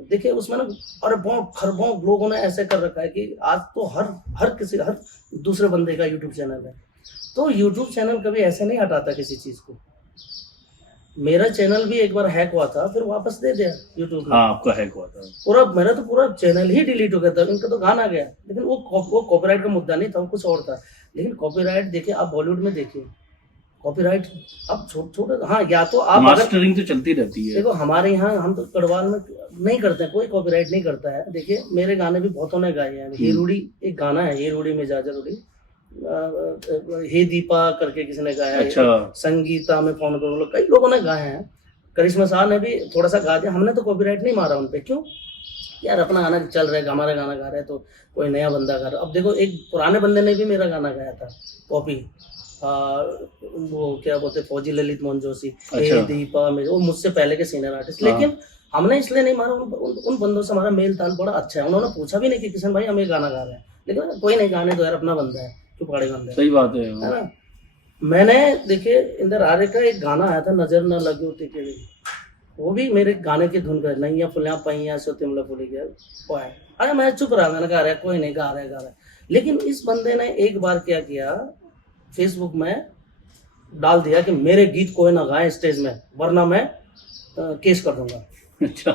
देखिए उसमें ना अरबों खरबों लोगों ने ऐसे कर रखा है कि आज तो हर दूसरे बंदे का यूट्यूब चैनल है। तो यूट्यूब चैनल कभी ऐसे नहीं हटाता किसी चीज को। मेरा चैनल भी एक बार हैक हुआ था, फिर वापस दे दिया यूट्यूब ने। हाँ, आपका हैक हुआ था। पूरा मेरा तो पूरा चैनल ही डिलीट हो गया था, इनका तो गाना गया। लेकिन वो कॉपीराइट का मुद्दा नहीं था, वो कुछ और था। लेकिन कॉपीराइट देखिए, आप बॉलीवुड में देखिए कॉपीराइट अब छोटे, हाँ या तो आप अगर मास्टरिंग तो चलती रहती है। देखो हमारे यहाँ, हम तो गढ़वाल में नहीं करते हैं, कोई कॉपीराइट नहीं करता है। देखिए मेरे गाने भी बहुतों ने गाए हैं। हे रूड़ी एक गाना है, हे रूड़ी में जाजा रूड़ी, हे दीपा करके किसी ने गाया है। अच्छा। संगीता में फोन करो, कई लोगों ने गाए हैं। करिश्मा शाह ने भी थोड़ा सा गा दिया, हमने तो कॉपीराइट नहीं मारा उन पे। क्यों यार, अपना गाना चल रहा है, हमारा गाना गा रहे हैं, तो कोई नया बंदा गा रहा है। अब देखो एक पुराने बंदे ने भी मेरा गाना गाया था कॉपी, वो क्या बोलते, फौजी ललित मोहन जोशी, अच्छा। हे दीपा में, वो मुझसे पहले के सीनियर आर्टिस्ट। लेकिन हमने इसलिए नहीं मारा, उन बंदों से हमारा मेल ताल बड़ा अच्छा है। उन्होंने पूछा भी नहीं कि किशन भाई हम ये गाना गा रहे हैं, लेकिन कोई नहीं, गाने तो यार अपना बंदा है, क्यों पड़े बंदा है। सही बात है। है ना। मैंने देखिए इंदर आर्य का एक गाना आया था, नजर न लगे टिकड़ी, वो भी मेरे गाने की धुन कर, नहीं फुलिया पैया सो तिमला फुली गया वो है। अरे मैं चुप रहा, मैंने कहा कोई नहीं, गा रहा है। लेकिन इस बंदे ने एक बार क्या किया, फेसबुक में डाल दिया कि मेरे गीत कोई ना गाए स्टेज में, वरना मैं केस कर दूंगा। अच्छा।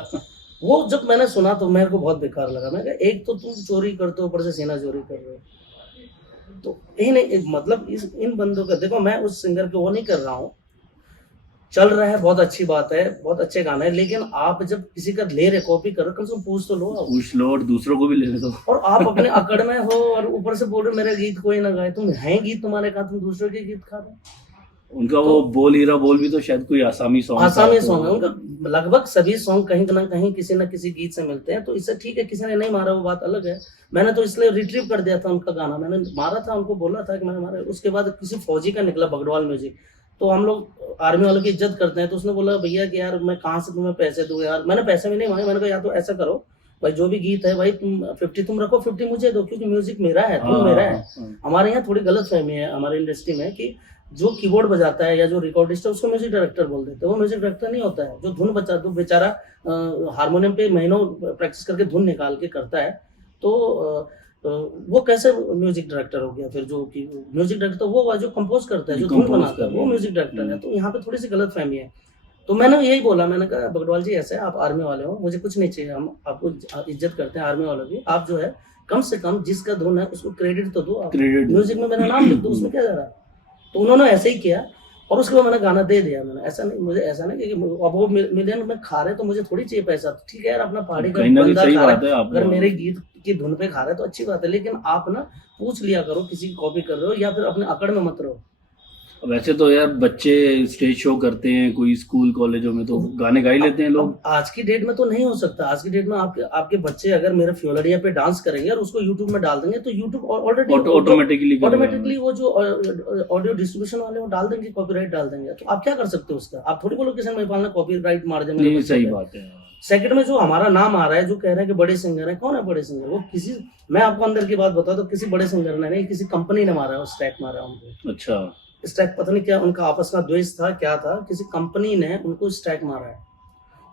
वो जब मैंने सुना तो मेरे को बहुत बेकार लगा। मैं कहा एक तो तुम चोरी करते हो, ऊपर से सीना चोरी कर रहे हो। तो यही नहीं, मतलब इस इन बंदों का देखो, मैं उस सिंगर को वो नहीं कर रहा हूँ, चल रहा है बहुत अच्छी बात है, बहुत अच्छे गाने हैं, लेकिन आप जब किसी का ले रहे कॉपी कर रहे हो, कम से कम पूछ तो लो आप। पूछ लो और दूसरों को भी लेने दो। और आप अपने अकड़ में हो और ऊपर से बोल रहे हो मेरे गीत कोई ना गाए। तुम हैं गीत तुम्हारे, कहा तुम दूसरों के गीत खा रहे हो। उनका वो बोल हीरा बोल भी तो शायद कोई आसामी सॉन्ग आसामी सॉन्ग है उनका, लगभग सभी सॉन्ग कहीं ना कहीं किसी न किसी गीत से मिलते हैं। तो इससे ठीक है, किसी ने नहीं मारा वो बात अलग है। मैंने तो इसलिए रिट्रीव कर दिया था उनका गाना, मैंने मारा था, उनको बोला था कि मैंने मारा। उसके बाद किसी फौजी का निकला बगडवाल म्यूजिक, तो हम लोग आर्मी वालों की इज्जत करते हैं, तो उसने बोला भैया कि यार मैं कहाँ से तुम्हें पैसे दूं यार। मैंने पैसे भी नहीं मांगे, मैंने कहा या तो ऐसा करो भाई, जो भी गीत है भाई तुम 50 तुम रखो, 50 मुझे दो, क्योंकि म्यूजिक मेरा है, तुम मेरा है। हमारे यहाँ थोड़ी गलत फहमी है हमारे इंडस्ट्री में कि जो कीबोर्ड बजाता है या जो रिकॉर्डिस्ट है उसको म्यूजिक डायरेक्टर बोल देते हैं। वो म्यूजिक डायरेक्टर नहीं होता है। जो धुन बचा तो बेचारा हारमोनियम पे महीनों प्रैक्टिस करके धुन निकाल के करता है, तो वो कैसे म्यूजिक डायरेक्टर हो गया फिर? जो कि म्यूजिक डायरेक्टर वो जो कंपोज करता है, जो धुन बनाता है, वो म्यूजिक डायरेक्टर है। तो यहाँ पे थोड़ी सी गलत फहमी है। तो मैंने यही बोला, मैंने कहा बगडवाल जी ऐसे है, आप आर्मी वाले हो, मुझे कुछ नहीं चाहिए, हम आपको इज्जत करते हैं आर्मी वालों की। आप जो है कम से कम जिसका धुन है उसको क्रेडिट तो दो, आप म्यूजिक में मेरा नाम लिख दो, उसमें क्या जा रहा है। तो उन्होंने ऐसे ही किया और उसके बाद मैंने गाना दे दिया। मैंने ऐसा नहीं, मुझे ऐसा नहीं कि अब वो मिलियन में खा रहे तो मुझे थोड़ी चाहिए पैसा। तो ठीक है यार, अपना पहाड़ी का बंदा खा रहा है, अगर मेरे गीत की धुन पे खा रहा है तो अच्छी बात है, लेकिन आप ना पूछ लिया करो, किसी की कॉपी कर रहे हो या फिर अपने अकड़ में मत रहो। वैसे तो यार बच्चे स्टेज शो करते हैं कोई स्कूल कॉलेजों में, तो गाने गा ही लेते हैं लोग। आज की डेट में तो नहीं हो सकता। आज की डेट में आपके बच्चे अगर मेरे फ्योलरिया पे डांस करेंगे और उसको यूट्यूब में डाल देंगे तो यूट्यूब ऑलरेडी ऑटोमेटिकली वो जो ऑडियो डिस्ट्रीब्यूशन वाले वो डाल देंगे, कॉपीराइट डाल देंगे। तो आप क्या कर सकते हो उसका? आप थोड़ी बोलो किसान महिपाल ने कॉपीराइट मार देंगे। सही बात है। सेकंड में जो हमारा नाम आ रहा है, जो कह रहे हैं कि बड़े सिंगर है, कौन है बड़े सिंगर? वो किसी, मैं आपको अंदर की बात बता, तो किसी बड़े सिंगर ने नहीं, किसी कंपनी ने मारा है, स्ट्राइक मारा है उनको। अच्छा, स्ट्राइक पता नहीं क्या उनका आपस का द्वेष था, क्या था, किसी कंपनी ने उनको स्ट्राइक मारा है।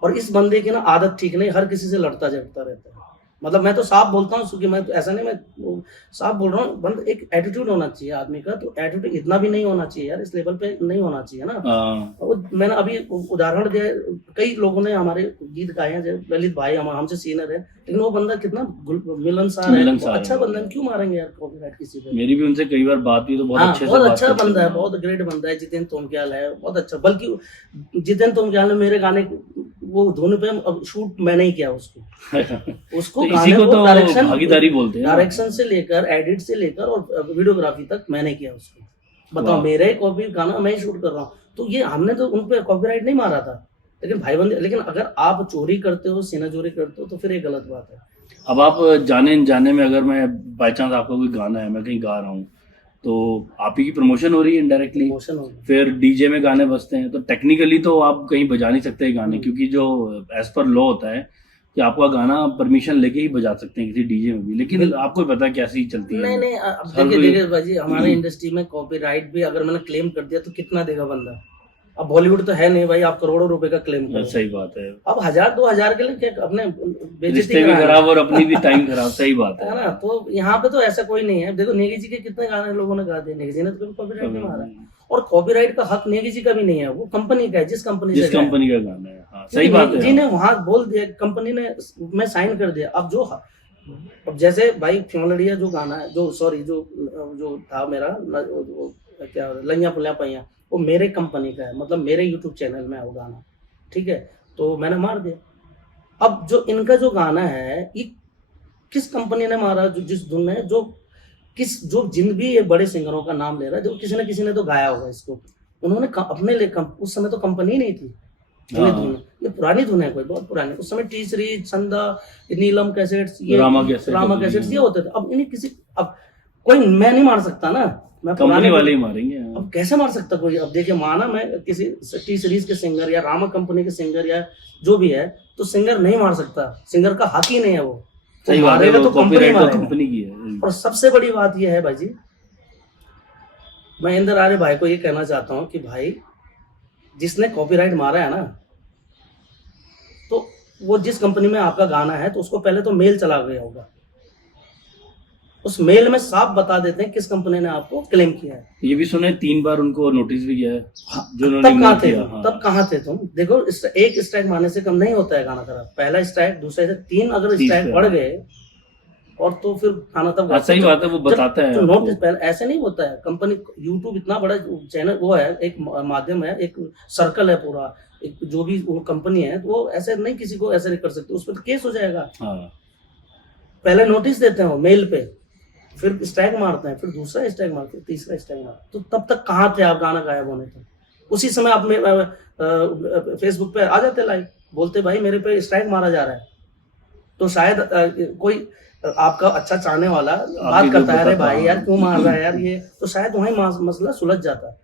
और इस बंदे की ना आदत ठीक नहीं, हर किसी से लड़ता झगड़ता रहता है। मतलब मैं तो साफ बोलता हूँ, क्योंकि मैं तो ऐसा नहीं, मैं साफ बोल रहा हूँ, बंद एक एटीट्यूड होना चाहिए आदमी का। तो एटीट्यूड इतना भी नहीं होना चाहिए यार, इस लेवल पे नहीं होना चाहिए ना। और मैंने अभी उदाहरण दिया, कई लोगों ने हमारे गीत गाए हैं, ललित भाई हमसे सीनियर है, लेकिन वो बंदा कितना मिलनसार है, अच्छा बंदा है, क्यों मारेंगे यार कॉपीराइट किसी पे? मेरी भी उनसे कई बार बात हुई तो बहुत अच्छे से बहुत अच्छा बंदा है, बहुत ग्रेट बंदा है, जितेंद्र तोमक्याल है, बहुत अच्छा। बल्कि जितेंद्र तोमक्याल ने मेरे गाने वो धुन पे शूट मैंने ही किया उसको तो इसी को तो भागीदारी बोलते हैं। डायरेक्शन से लेकर एडिट से लेकर और वीडियोग्राफी तक मैंने किया उसको। बताओ, मेरा ही कॉपी गाना मैं ही शूट कर रहा हूँ। तो ये हमने तो उन पे कॉपीराइट नहीं मारा था, लेकिन भाई बंदे, लेकिन अगर आप चोरी करते हो, सीना चोरी करते हो, तो फिर ये गलत बात है। अब आप जाने में अगर मैं बाई चांस आपका कोई गाना है, मैं कहीं गा रहा हूँ, तो आप ही की प्रमोशन हो रही है इनडायरेक्टली, फिर डीजे में गाने बजते हैं, तो टेक्निकली तो आप कहीं बजा नहीं सकते गाने, क्योंकि जो एज पर लॉ होता है कि आपका गाना परमिशन लेके ही बजा सकते हैं किसी डीजे में भी। लेकिन आपको पता कैसी चलती है। नहीं, अब देखिए भाजी, हमारे इंडस्ट्री में कॉपीराइट भी अगर मैंने क्लेम कर दिया तो कितना देगा बंदा? अब बॉलीवुड तो है नहीं भाई, आप करोड़ों रुपए का क्लेम करो। सही बात है। अब 1000-2000 के लिए क्या अपने बेइज्जती भी खराब और अपनी भी टाइम खराब। सही बात है ना। तो यहाँ पे तो ऐसा कोई नहीं है। देखो नेगी जी के कितने गाने लोगों ने गा दिए, नेगी जी ने तो कॉपीराइट नहीं मारा। और कॉपीराइट का हक नेगी जी का भी नहीं है, वो कंपनी का है, जिस कंपनी का गाना है। हाँ, सही बात है। जी ने वहां बोल दिया, कंपनी ने, मैं साइन कर दिया। अब जैसे भाई फ्योलरिया जो गाना है, जो था मेरा क्या लैया पुलिया पैया, वो मेरे कंपनी का है, मतलब मेरे यूट्यूब चैनल में है वो गाना, ठीक है। तो मैंने मार दिया। अब जो इनका जो गाना है, ये किस कंपनी ने मारा? जो जिस धुन में जो जिन भी ये बड़े सिंगरों का नाम ले रहा है, जो किसी न किसी ने तो गाया होगा इसको। उन्होंने अपने लिए उस समय तो कंपनी नहीं थी। ये पुरानी धुन है, कोई बहुत पुरानी। उस समय टी सीरीज, छंदा, नीलम कैसेट्स, ये रामा कैसेट्स ये होते थे। अब इन्हें अब कोई मैं नहीं मार सकता ना, मैं कंपनी वाले ही मारेंगे। अब कैसे मार सकता कोई? अब देखिए, माना मैं किसी टी सीरीज के सिंगर या रामा कंपनी के सिंगर या जो भी है, तो सिंगर नहीं मार सकता, सिंगर का हक ही नहीं है वो। सही बात है, तो कंपनी की है। और सबसे बड़ी बात यह है भाई जी, मैं इंदर आर्य भाई को ये कहना चाहता हूँ कि भाई जिसने कॉपीराइट मारा है ना, तो वो जिस कंपनी में आपका गाना है, तो उसको पहले तो मेल चला गया होगा। उस मेल में साफ बता देते हैं किस कंपनी ने आपको क्लेम किया है। ये भी सुना है 3 बार उनको नोटिस भी गया है जो तब उन्होंने कहाँ थे किया। तुम? तब कहाँ थे तुम? देखो एक स्ट्राइक मारने से कम नहीं होता है गाना खराब। पहला स्ट्राइक, दूसरा स्ट्राइक, 3 अगर स्ट्राइक पड़ गए और तो फिर खाना तब सही बात है, वो बताता है नोटिस पहले ऐसे नहीं होता है। कंपनी यूट्यूब इतना बड़ा चैनल वो है, एक माध्यम है, एक सर्कल है पूरा, एक जो भी वो कंपनी है, तो वो ऐसे नहीं किसी को ऐसे नहीं कर सकते, उस पर तो केस हो जाएगा। पहले नोटिस देते हैं वो मेल पे, फिर स्ट्राइक मारते हैं, फिर दूसरा स्ट्राइक मारते हैं, तीसरा स्ट्राइक मारते हैं। तो तब तक कहाँ थे आप गाना गायब होने तक? उसी समय आप फेसबुक पे आ जाते लाइव, बोलते भाई मेरे पे स्ट्राइक मारा जा रहा है। तो शायद कोई आपका अच्छा चाहने वाला बात करता है, अरे भाई यार क्यों मार रहा है यार ये, तो शायद वहीं मसला सुलझ जाता है।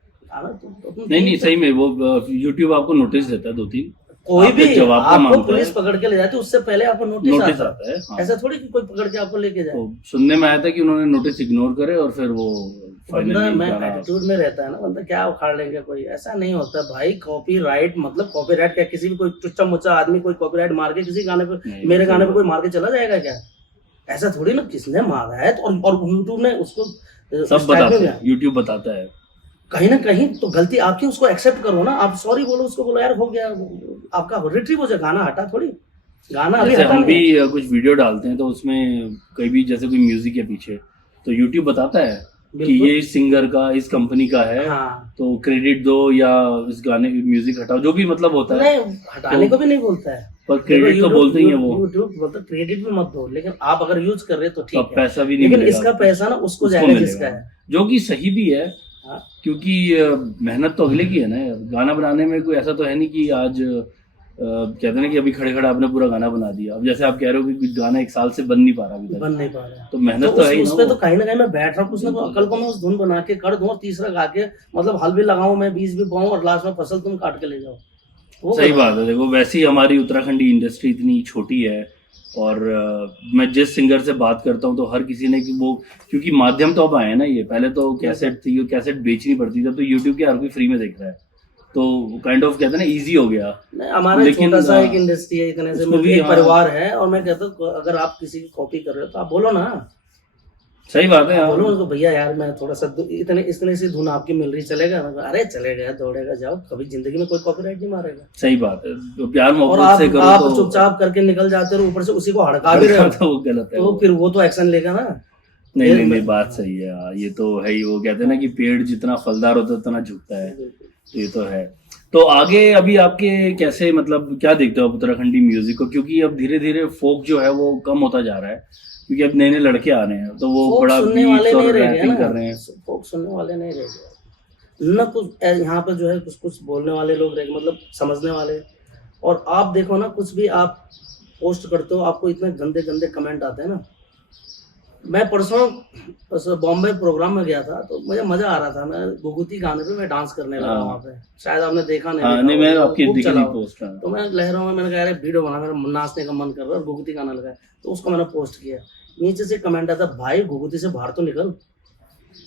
नहीं सही में वो YouTube आपको नोटिस देता है 2-3, कोई भी जवाब आपको पुलिस पकड़ के ले जाती है, उससे पहले आपको नोटिस आता है। हाँ। ऐसा थोड़ी कि कोई पकड़ के आपको लेके जाए। तो सुनने में आया था कि उन्होंने नोटिस इग्नोर करे और फिर वो बंदा मैं एटीट्यूड में रहता है ना, बंदा क्या उखाड़ लेंगे, कोई ऐसा नहीं होता भाई। कॉपीराइट मतलब कॉपीराइट क्या, किसी भी कोई चुच्चा मुच्चा आदमी कोई कॉपीराइट मार के किसी गाने पे, मेरे गाने पे कोई मार के चला जाएगा क्या? ऐसा थोड़ी ना, किसने मारा है और यूट्यूब ने उसको सब बताते हैं, यूट्यूब बताता है कहीं ना कहीं। तो गलती आपकी, उसको एक्सेप्ट करो ना, आप सॉरी बोलो, उसको बोलो यार हो गया आपका, रिट्रीव हो जाए, गाना हटा थोड़ी, गाना अभी हटा। हम भी कुछ वीडियो डालते हैं तो उसमें कहीं भी जैसे कोई म्यूजिक है पीछे, तो यूट्यूब बताता है कि ये इस सिंगर का, इस कंपनी का है। हाँ। तो क्रेडिट दो या इस गाने की म्यूजिक हटाओ, जो भी मतलब होता है। नहीं, हटाने को भी नहीं बोलता है, पर क्रेडिट तो बोलते ही है वो। यूट्यूब बोलता है क्रेडिट भी मत दो, लेकिन आप अगर यूज कर रहे तो ठीक है, पैसा भी नहीं लेकिन मिलेगा, इसका पैसा ना उसको जाएगा जिसका है, जो कि सही भी है। हाँ। क्योंकि मेहनत तो अगले की है ना यार। गाना बनाने में कोई ऐसा तो है नहीं कि आज कहते हैं ना कि अभी खड़े खड़े आपने पूरा गाना बना दिया। अब जैसे आप कह रहे हो कि कुछ गाना 1 साल से बन नहीं पा रहा, बन नहीं पा रहा, तो मेहनत तो है ही। उसपे तो कहीं ना कहीं मैं बैठ रहा हूँ, कुछ ना कुछ अकल को मैं उस धुन बना के कर दूं और तीसरा गा के मतलब हल भी लगाऊं मैं, बीज भी बोऊं और लास्ट में फसल तुम काट के ले जाओ। सही बात है। देखो वैसे ही हमारी उत्तराखंडी इंडस्ट्री इतनी छोटी है और मैं जिस सिंगर से बात करता हूँ तो हर किसी ने कि वो, क्योंकि माध्यम तो अब आए ना, ये पहले तो कैसेट थी, वो कैसेट बेचनी पड़ती थी, तो यूट्यूब के हर कोई फ्री में देख रहा है, तो काइंड ऑफ कहते हैं ना इजी हो गया। हमारा छोटा सा एक इंडस्ट्री है, इतने से भी एक परिवार है, और मैं कहता हूँ अगर आप किसी की कॉपी कर रहे हो तो आप बोलो ना। सही बात है, बोलो उनको भैया यार मैं थोड़ा सा इतने सी धुन आपकी मिल रही, चलेगा? अरे चलेगा, दौड़ेगा, जाओ, कभी जिंदगी में कोई कॉपीराइट नहीं मारेगा। सही बात है, तो प्यार मोहब्बत से करो। आप चुपचाप करके निकल जाते हो, ऊपर से उसी को हड़का भी रहे हो, तो वो गलत है, तो फिर वो तो एक्शन लेगा ना। नहीं बात सही है, ये तो है ही। वो कहते हैं ना कि पेड़ जितना फलदार होता है उतना झुकता है, तो ये तो है। तो आगे अभी आपके कैसे, मतलब क्या देखते हो आप उत्तराखंडी म्यूजिक को? क्योंकि अब धीरे धीरे फोक जो है वो कम होता जा रहा है, क्योंकि अब नए नए लड़के आ रहे हैं, तो वो बड़ा बीट्स और रैपिंग कर रहे हैं। फोक सुनने वाले नहीं रह गए ना, कुछ यहाँ पे जो है कुछ बोलने वाले लोग रह गए, मतलब समझने वाले। और आप देखो ना, कुछ भी आप पोस्ट करते हो आपको इतने गंदे गंदे कमेंट आते हैं ना। मैं परसों बॉम्बे प्रोग्राम में गया था, तो मुझे मजा आ रहा था, मैं घुघुती गाने पे मैं डांस करने लगा वहाँ पे, शायद आपने देखा नहीं। नहीं, मैं आपकी पोस्ट, तो मैं लहरों में मैंने कहा यार वीडियो बना, मेरा नाचने का मन कर रहा है और घुघुती गाना लगा, तो उसको मैंने पोस्ट किया। नीचे से कमेंट आता, भाई घुघुती से बाहर तो निकल।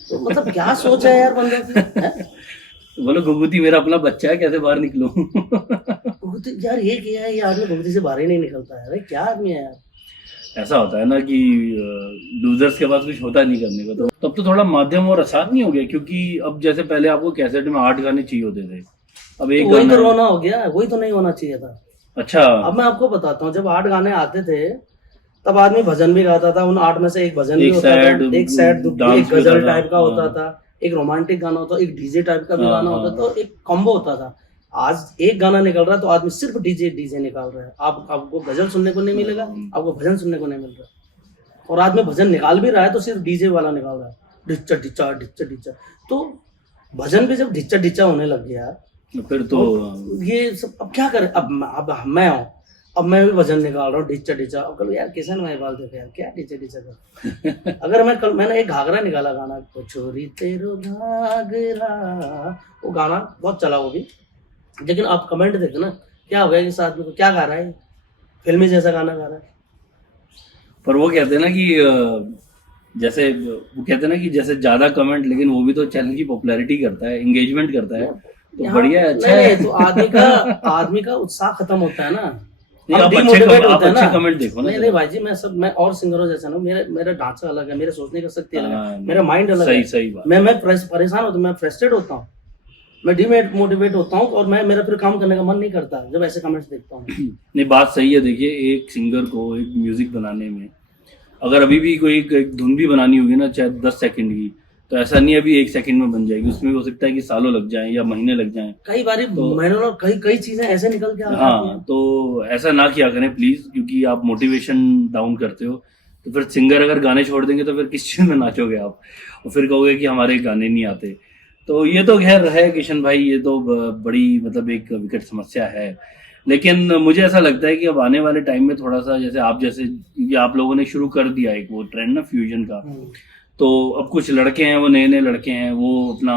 तो मतलब क्या सोच है यार बंदे की। बोलो घुघुती मेरा अपना बच्चा है, कैसे बाहर निकलूं? घुघुती यार ये किया है, ये आदमी घुघुती से बाहर ही नहीं निकलता है। अरे क्या आदमी है यार। ऐसा होता है ना कि लूजर्स के पास कुछ होता नहीं करने को, तो तब तो थोड़ा माध्यम और आसान नहीं हो गया। क्योंकि अब जैसे पहले आपको कैसेट में 8 गाने चाहिए होते थे, अब एक वही तो रोना हो गया, वही तो नहीं होना चाहिए था। अच्छा, अब मैं आपको बताता हूँ, जब 8 गाने आते थे तब आदमी भजन भी गाता था, उन 8 में से एक भजन भी होता था, एक सैड, एक गजल टाइप का होता था, एक रोमांटिक गाना होता, एक डीजे टाइप का भी गाना होता, तो एक कॉम्बो होता था। आज एक गाना निकल रहा है तो आदमी सिर्फ डीजे निकाल रहा है। आपको गजल सुनने को नहीं मिलेगा, आपको भजन सुनने को नहीं मिल रहा। और आदमी भजन निकाल भी रहा है तो सिर्फ डीजे वाला निकाल रहा है, डिच्चा डिच्चा डिच्चा डिच्चा। तो भजन भी जब डिच्चा डिच्चा होने लग गया फिर तो ये सब अब क्या करें। अब मैं हूँ, अब मैं भी भजन निकाल रहा हूँ डिच्चा डिच्चा। अब कल यार किशन महिपाल देखो यार क्या डिच्चा डिच्चा कर। अगर मैंने एक घाघरा निकाला गाना, छोरी तेरो घाघरा, वो गाना बहुत चला वो भी, लेकिन आप कमेंट देखो ना क्या हो गया इस आदमी को, क्या गा रहा है, फिल्मी जैसा गाना गा रहा है। पर वो कहते हैं ना कि जैसे वो कहते हैं ना कि जैसे ज्यादा कमेंट, लेकिन वो भी तो चैनल की पॉपुलैरिटी करता है, एंगेजमेंट करता है, तो बढ़िया है, अच्छा है। तो आदमी का उत्साह खत्म होता है ना। नहीं, आप demotivate आप होते हैं अच्छे ना। कमेंट देखो ना। नहीं भाई जी, मैं और सिंगरों जैसा ना, मेरा ढांचा अलग है, मेरे सोचने का शक्ति अलग हाँ, है, मेरा माइंड अलग है। सही बात। मैं परेशान होता हूँ, मैं फ्रस्ट्रेट होता हूँ, मैं डिमोटिवेट होता हूँ, और मेरा फिर काम करने का मन नहीं करता जब ऐसे कमेंट्स देखता हूँ। नहीं, बात सही है। देखिए, एक सिंगर को एक म्यूजिक बनाने में अगर अभी भी कोई एक धुन भी बनानी होगी ना, चाहे 10 सेकंड की, तो ऐसा नहीं है अभी 1 सेकंड में बन जाएगी। उसमें भी हो सकता है कि सालों लग जाएं या महीने लग जाएं। कई बार तो महीनों कई चीजें ऐसे निकल के आ जाती हाँ, हैं। तो ऐसा ना किया करें प्लीज, क्योंकि आप मोटिवेशन डाउन करते हो। तो फिर सिंगर अगर गाने छोड़ देंगे तो फिर किस चीज में नाचोगे आप, और फिर कहोगे कि हमारे गाने नहीं आते। तो ये तो खैर है किशन भाई, ये तो बड़ी मतलब एक विकट समस्या है। लेकिन मुझे ऐसा लगता है कि अब आने वाले टाइम में थोड़ा सा जैसे क्योंकि आप लोगों ने शुरू कर दिया एक वो ट्रेंड ना फ्यूजन का, तो अब कुछ लड़के हैं, वो नए लड़के हैं, वो अपना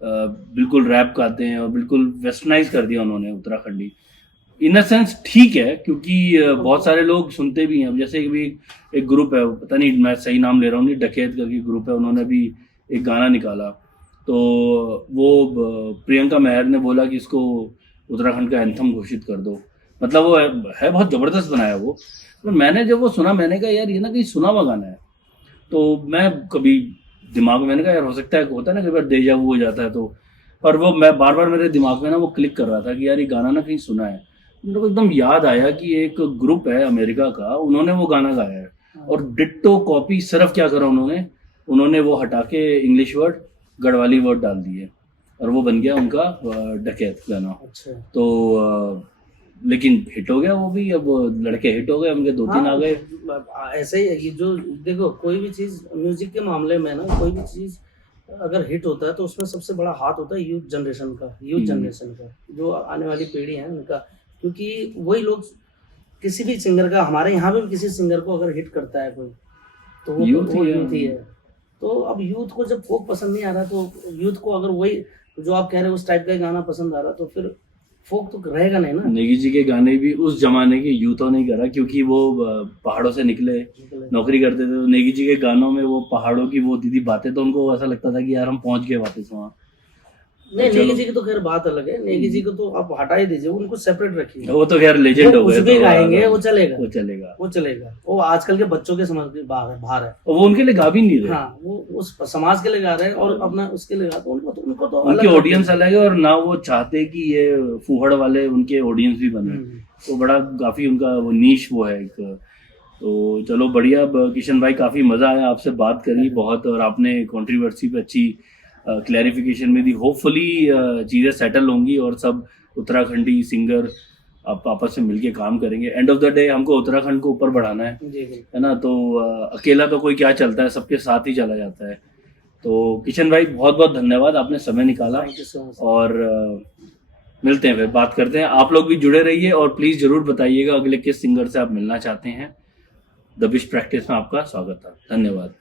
बिल्कुल रैप गाते हैं और बिल्कुल वेस्टर्नाइज कर दिया उन्होंने उत्तराखंडी। इन अ सेंस ठीक है, क्योंकि बहुत सारे लोग सुनते भी हैं। अब जैसे कि एक ग्रुप है, पता नहीं मैं सही नाम ले रहा हूँ नहीं, डकैत करके ग्रुप है, उन्होंने भी एक गाना निकाला। तो वो प्रियंका मेहर ने बोला कि इसको उत्तराखंड का एंथम घोषित कर दो। मतलब वो है बहुत जबरदस्त बनाया वो। तो मैंने जब वो सुना, मैंने कहा यार ये ना कहीं सुना हुआ गाना है। तो मैं कभी दिमाग में, मैंने कहा यार हो सकता है, होता है ना कई बार डेजा वू हो जाता है। तो पर वो मैं बार बार मेरे दिमाग में ना वो क्लिक कर रहा था कि यार ये गाना ना कहीं सुना है। मेरे को एकदम याद आया कि एक ग्रुप है अमेरिका का, उन्होंने वो गाना गाया है और डिट्टो कॉपी। सिर्फ क्या करा उन्होंने वो हटा के इंग्लिश वर्ड, गढ़वाली वर्ड डाल दिए और वो बन गया उनका डकैत गाना। अच्छा। तो लेकिन हिट हो गया वो भी। अब लड़के हिट हो गए, उनके 2-3 आ गए। ऐसे ही है कि जो देखो, कोई भी चीज म्यूजिक के मामले में ना, कोई भी चीज अगर हिट होता है तो उसमें सबसे बड़ा हाथ होता है यूथ जनरेशन का, जो आने वाली पीढ़ी है उनका। क्योंकि वही लोग, किसी भी सिंगर का, हमारे यहाँ पे भी किसी सिंगर को अगर हिट करता है कोई, तो वो यूथ ही है। तो अब यूथ को जब फोक पसंद नहीं आ रहा, तो यूथ को अगर वही जो आप कह रहे हो उस टाइप का गाना पसंद आ रहा, तो फिर फोक तो रहेगा नहीं ना। नेगी जी के गाने भी उस जमाने के यूथों ने करा, क्योंकि वो पहाड़ों से निकले नौकरी करते थे। तो नेगी जी के गानों में वो पहाड़ों की वो दीदी बातें, तो उनको ऐसा लगता था कि यार हम पहुंच गए वापस वहाँ। नहीं, नेगी जी की तो खैर बात अलग है। नेगी जी को तो आप हटा ही दीजिए, उनको सेपरेट रखिए। वो तो खैर लेजेंड हो गए। कुछ भी गाएंगे वो चलेगा। वो आजकल के बच्चों के समझ के बाहर है। वो उनके लिए गा भी नहीं रहे। हाँ, वो उस समाज के लिए गा रहे हैं और अपना उसके लिए गा, तो उनको तो उनकी ऑडियंस अलग है, और ना वो चाहते कि ये फूहड़ वाले उनके ऑडियंस भी बने। तो बड़ा काफी उनका वो नीश वो है एक। तो चलो बढ़िया किशन भाई, काफी मजा आया आपसे बात करी बहुत, और आपने कंट्रोवर्सी पे अच्छी क्लैरिफिकेशन में दी। होपफुली चीजें सेटल होंगी और सब उत्तराखंडी सिंगर आप आपस में मिलके काम करेंगे। एंड ऑफ द डे हमको उत्तराखंड को ऊपर बढ़ाना है ना। तो अकेला तो कोई क्या चलता है, सबके साथ ही चला जाता है। तो किशन भाई बहुत बहुत धन्यवाद, आपने समय निकाला। और मिलते हैं, फिर बात करते हैं। आप लोग भी जुड़े रहिए और प्लीज जरूर बताइएगा अगले किस सिंगर से आप मिलना चाहते हैं। द बिस्ट प्रैक्टिस में आपका स्वागत था। धन्यवाद।